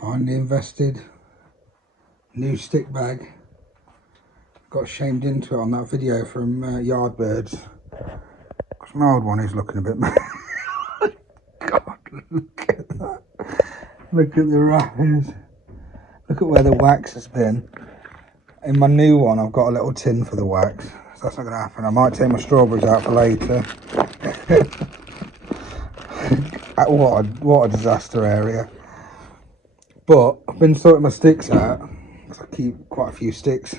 Finally invested. New stick bag. Got shamed into it on that video from Yardbirds. Because my old one is looking a bit mad. God, look at that. Look at the wrappers. Look at where the wax has been. In my new one, I've got a little tin for the wax. So that's not going to happen. I might take my strawberries out for later. What a disaster area. But I've been sorting my sticks out. Because I keep quite a few sticks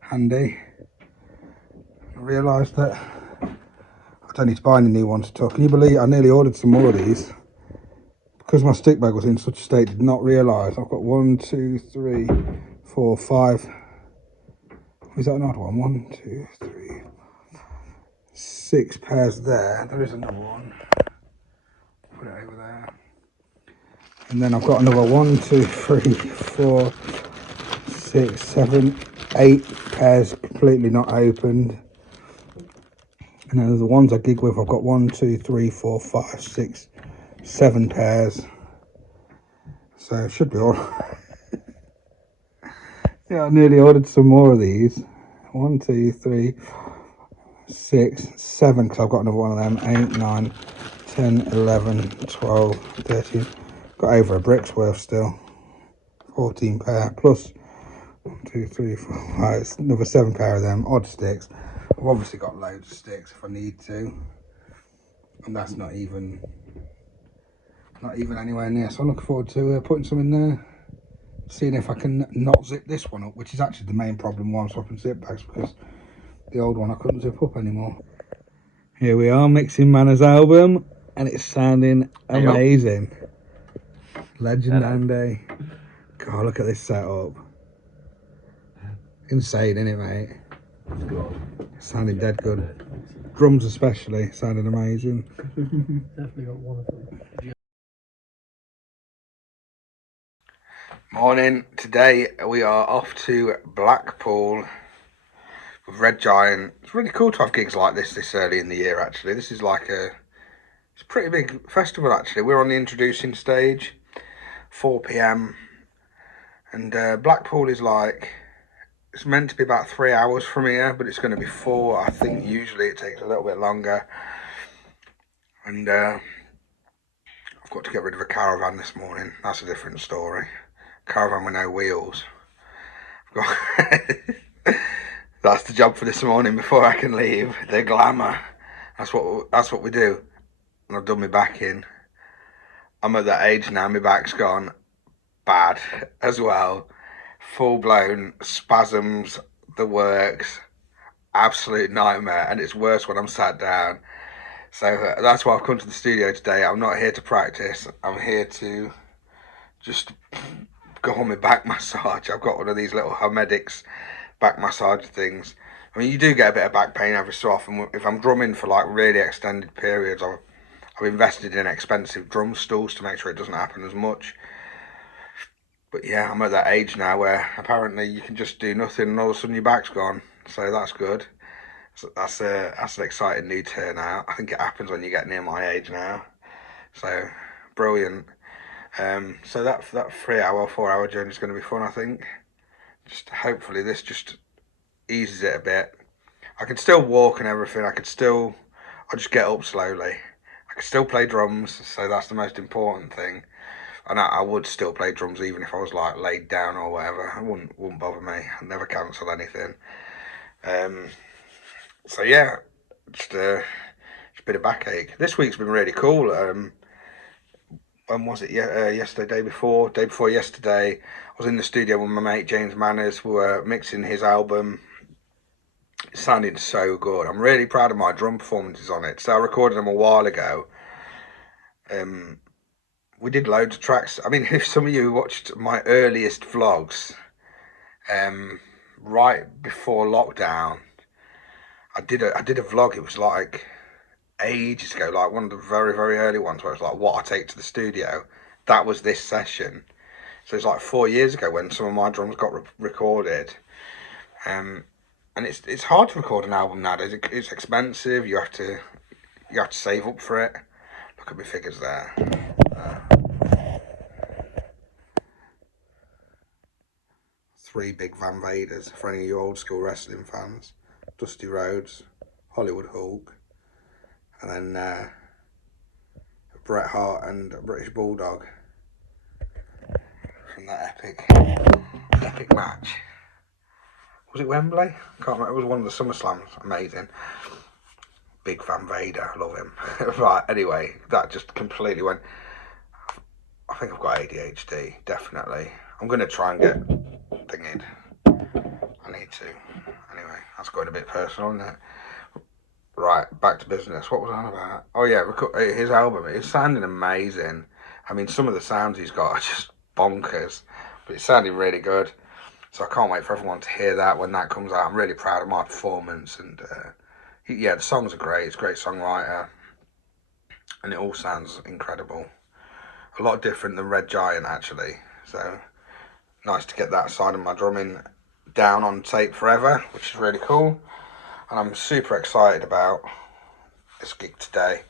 handy. I realised that I don't need to buy any new ones at all. Can you believe I nearly ordered some more of these? Because my stick bag was in such a state, did not realise I've got 1, 2, 3, 4, 5. Is that an odd one? 1, 2, 3, 6 pairs there. There is another one. Put it over there. And then I've got another 1, 2, 3, 4, 6, 7, 8 pairs completely not opened. And then the ones I gig with, I've got 1, 2, 3, 4, 5, 6, 7 pairs. So it should be all right. Yeah, I nearly ordered some more of these. 1, 2, 3, 6, 7, because I've got another one of them. 8, 9, 10, 11, 12, 13. Got over a brick's worth still. 14 pair plus 1, 2, 3, 4, 5. It's another 7 pair of them. Odd sticks. I've obviously got loads of sticks if I need to. And that's not even anywhere near. So I'm looking forward to putting some in there. Seeing if I can not zip this one up, which is actually the main problem while I'm swapping zip bags, because the old one I couldn't zip up anymore. Here we are mixing Mana's album, and it's sounding amazing. Legend Andy. God, look at this setup. Insane, isn't it, mate? It's good. Sounding dead good. Drums especially, sounding amazing. Definitely got one of them. Morning. Today we are off to Blackpool with Red Giant. It's really cool to have gigs like this early in the year, actually. This is like it's a pretty big festival, actually. We're on the introducing stage, 4 p.m. And Blackpool is like, it's meant to be about 3 hours from here, but it's going to be 4. I think usually it takes a little bit longer. And I've got to get rid of a caravan this morning. That's a different story. Caravan with no wheels. That's the job for this morning before I can leave. The glamour. That's what we do. And I've done my back in. I'm at that age now, my back's gone bad as well. Full blown spasms, the works, absolute nightmare, and it's worse when I'm sat down. So that's why I've come to the studio today. I'm not here to practice. I'm here to just go on my back massage. I've got one of these little Hermetics back massage things. I mean, you do get a bit of back pain every so often. If I'm drumming for like really extended periods, I've invested in expensive drum stools to make sure it doesn't happen as much. But yeah, I'm at that age now where apparently you can just do nothing and all of a sudden your back's gone. So that's good. So that's an exciting new turnout. I think it happens when you get near my age now. So brilliant. So that 3 hour, 4 hour journey is going to be fun, I think. Just hopefully this just eases it a bit. I can still walk and everything. I'll just get up slowly. I can still play drums, so that's the most important thing. And I would still play drums even if I was like laid down or whatever. It wouldn't bother me. I'd never cancel anything. So yeah, just a bit of backache. This week's been really cool. When was it? Yesterday, day before yesterday, I was in the studio with my mate James Manners. We were mixing his album. It sounded so good. I'm really proud of my drum performances on it. So I recorded them a while ago. We did loads of tracks. I mean, if some of you watched my earliest vlogs, right before lockdown, I did a vlog. It was like ages ago, like one of the very, very early ones where it's like what I take to the studio. That was this session. So it's like 4 years ago when some of my drums got recorded. And it's hard to record an album nowadays. It's expensive. You have to save up for it. Look at my figures there. 3 big Van Vaders for any of you old school wrestling fans. Dusty Rhodes, Hollywood Hulk, and then Bret Hart and a British Bulldog from that epic match. Was it Wembley? I can't remember. It was one of the SummerSlams. Amazing. Big Van Vader. I love him. Right, anyway, that just completely went. I think I've got ADHD, definitely. I'm going to try and get thingied. I need to. Anyway, that's going a bit personal, isn't it? Right, back to business. What was I on about? Oh yeah, his album. It's sounding amazing. I mean, some of the sounds he's got are just bonkers, but it's sounding really good. So I can't wait for everyone to hear that when that comes out. I'm really proud of my performance, and yeah, the songs are great. He's a great songwriter, and it all sounds incredible. A lot different than Red Giant, actually. So nice to get that side of my drumming down on tape forever, which is really cool. And I'm super excited about this gig today.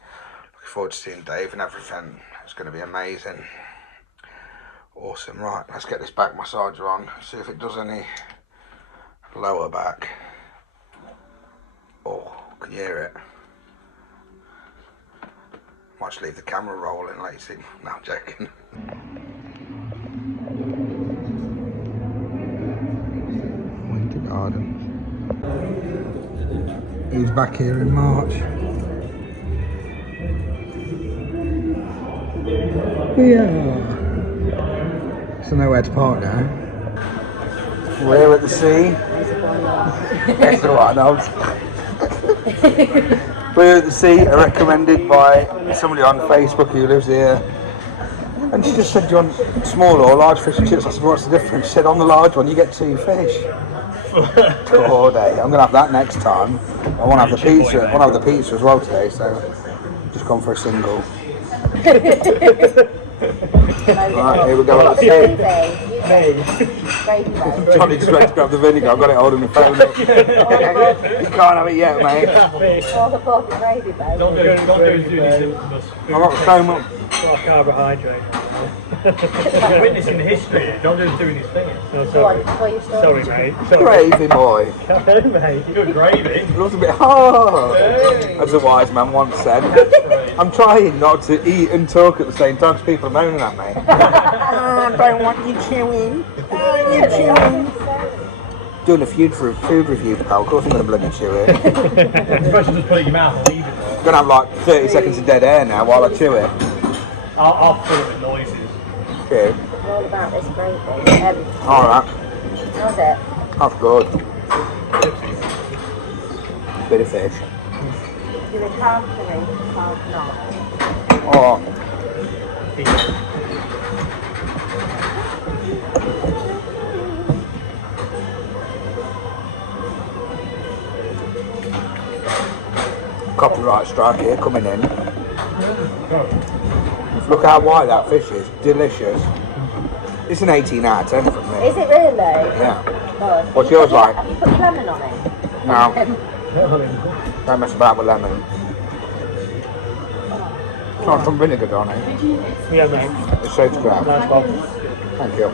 Looking forward to seeing Dave and everything. It's going to be amazing. Awesome. Right, let's get this back massager on. See if it does any lower back. Oh, can you hear it? Might just leave the camera rolling, let you see. No, I'm joking. Winter Garden. He's back here in March. We are. So nowhere to park now. We're at the sea. That's all right, Nobs. We're at the sea, recommended by somebody on Facebook who lives here. And she just said, do you want small or large fish and chips? I said, what's the difference? She said, on the large one you get 2 fish. Poor day. I'm going to have that next time. I want to have the pizza. I want to have the pizza as well today, so just gone for a single. Right, here we go. Johnny just went to grab the vinegar. I've got it holding the phone up. You can't have it yet, mate. Don't do anything. I've got the phone up. Got a carbohydrate. Witnessing the history, don't do doing his thing. No, sorry, mate. Gravy boy. Mate. You're doing gravy. It looks a bit hard. As a wise man once said. I'm trying not to eat and talk at the same time because people are moaning at me. I don't want you chewing. You're chewing. Doing a food review, pal. Of course I'm going to bloody chew it. Especially just put it in your mouth and leave it. I'm going to have like 30 seconds of dead air now while I chew it. I'll fill it with noises. Okay. All about this gravy. Alright. How's it? That's good. Bit of fish. Do it half three, half not. Oh. Copyright strike here coming in. Look how white that fish is. Delicious. It's an 18 out of 10 from me. Is it really? Yeah. Good. What's yours like? Have you put lemon on it? No. Don't mess about with lemon. Oh, some vinegar on it. Yeah, mate. It's so to grab. Nice one. Thank you.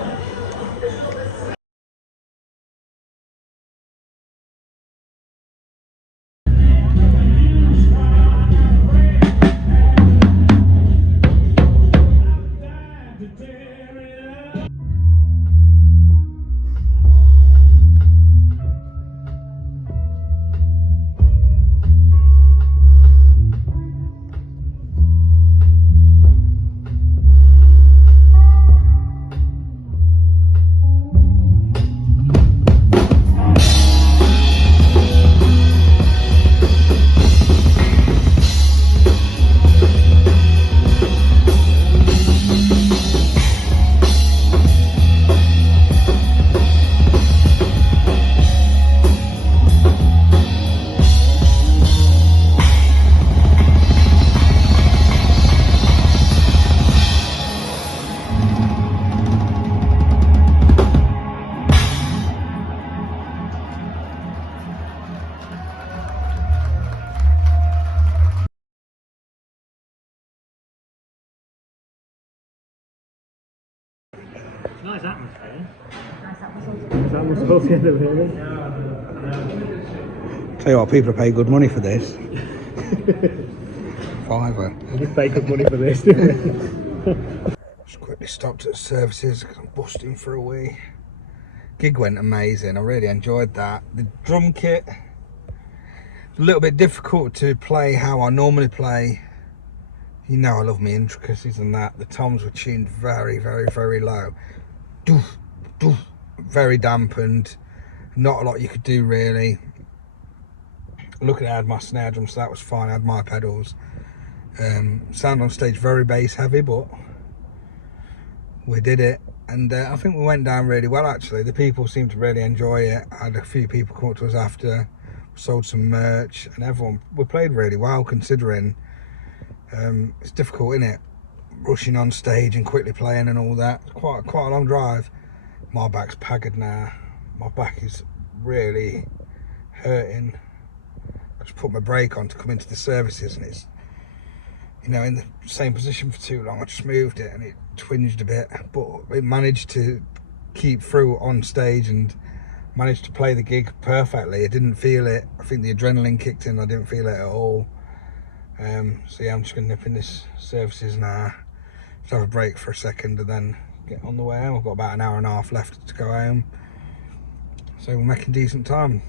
Nice atmosphere. Nice atmosphere. Nice atmosphere, really. Tell you what, people pay good money for this. Fiver. You did pay good money for this. Just quickly stopped at services because I'm busting for a wee. Gig went amazing. I really enjoyed that. The drum kit, a little bit difficult to play how I normally play. You know I love my intricacies and that. The toms were tuned very, very, very low. Doof, doof, very dampened. Not a lot you could do really. Looking at I had my snare drum, so that was fine. I had my pedals. Sound on stage very bass heavy, but we did it. And I think we went down really well actually. The people seemed to really enjoy it. I had a few people come up to us after, sold some merch, and everyone, we played really well considering. It's difficult, isn't it? Rushing on stage and quickly playing and all that. It's quite a long drive. My back's pagged now. My back is really hurting. I just put my brake on to come into the services and it's, you know, in the same position for too long. I just moved it and it twinged a bit, but it managed to keep through on stage and managed to play the gig perfectly. I didn't feel it. I think the adrenaline kicked in. I didn't feel it at all. So yeah, I'm just going to nip in this services now, just have a break for a second and then get on the way home. I've got about an hour and a half left to go home, so we're making decent time.